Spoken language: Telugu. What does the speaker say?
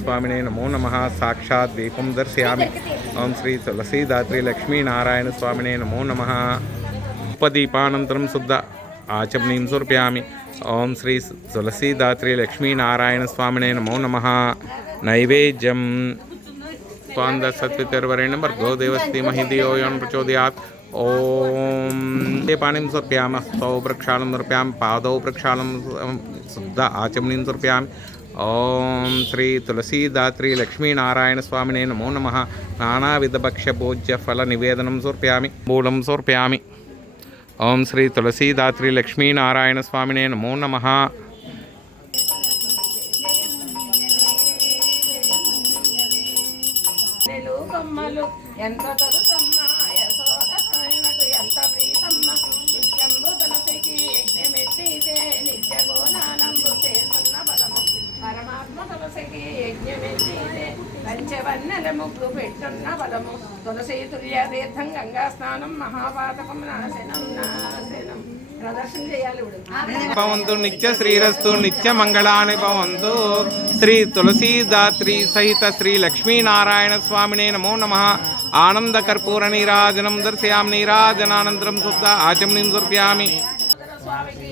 స్వామినే నమో నమ సాక్షాత్ దీపం దర్శయామి ఓం శ్రీ తులసీదాత్రి లక్ష్మీనారాయణ స్వామినే నమో నమ ఉపదీపానంతరం శుద్ధ ఆచమనీం సమర్పయామి ఓం శ్రీ తులసీదాత్రి లక్ష్మీనారాయణ స్వామినే నమో నమ నైవేద్యం స్వాంద సత్వితర్వరేణ భర్గో దేవస్తి మహిధియో యోన్ ప్రచోదయాత్ ఓం పాణిం సమర్పయామి హస్తౌ ప్రక్షాళం సమర్పయామి పాదౌ ప్రక్షాళం శుద్ధ ఆచమనీం సమర్పయామి ఓం శ్రీ తులసీదాత్రి లక్ష్మీనారాయణ స్వామినే నమో నమ. నానావిధ భోజ్య ఫల నివేదనం సమర్పయామి. మూలం సమర్పయామి. ఓం శ్రీ తులసీదాత్రి లక్ష్మీనారాయణ స్వామినే నమో నమ. నెలు కొమ్మలు ఎంత తొలసమ్మ యశోదకు ఎంత పరమాత్మ తులసికి యజ్ఞమెత్తితే పంచవన్నెల ముగ్గు పెట్టున్న బలము తులసి తుల్య తీర్థం గంగా స్నానం మహాపాతకం నాశనం నాశనం. ప్రదర్శన చేయాలి ఇప్పుడు. భవంతు నిత్య శ్రీరస్తు నిత్య మంగళాని భవంతు. శ్రీ తులసీదాత్రి సహిత శ్రీ లక్ష్మీనారాయణ స్వామినే నమో నమ. ఆనంద కర్పూర నీరాజనం దర్శయామి నీరాజనానంతరం శుద్ధ ఆచమనీం స్వామికి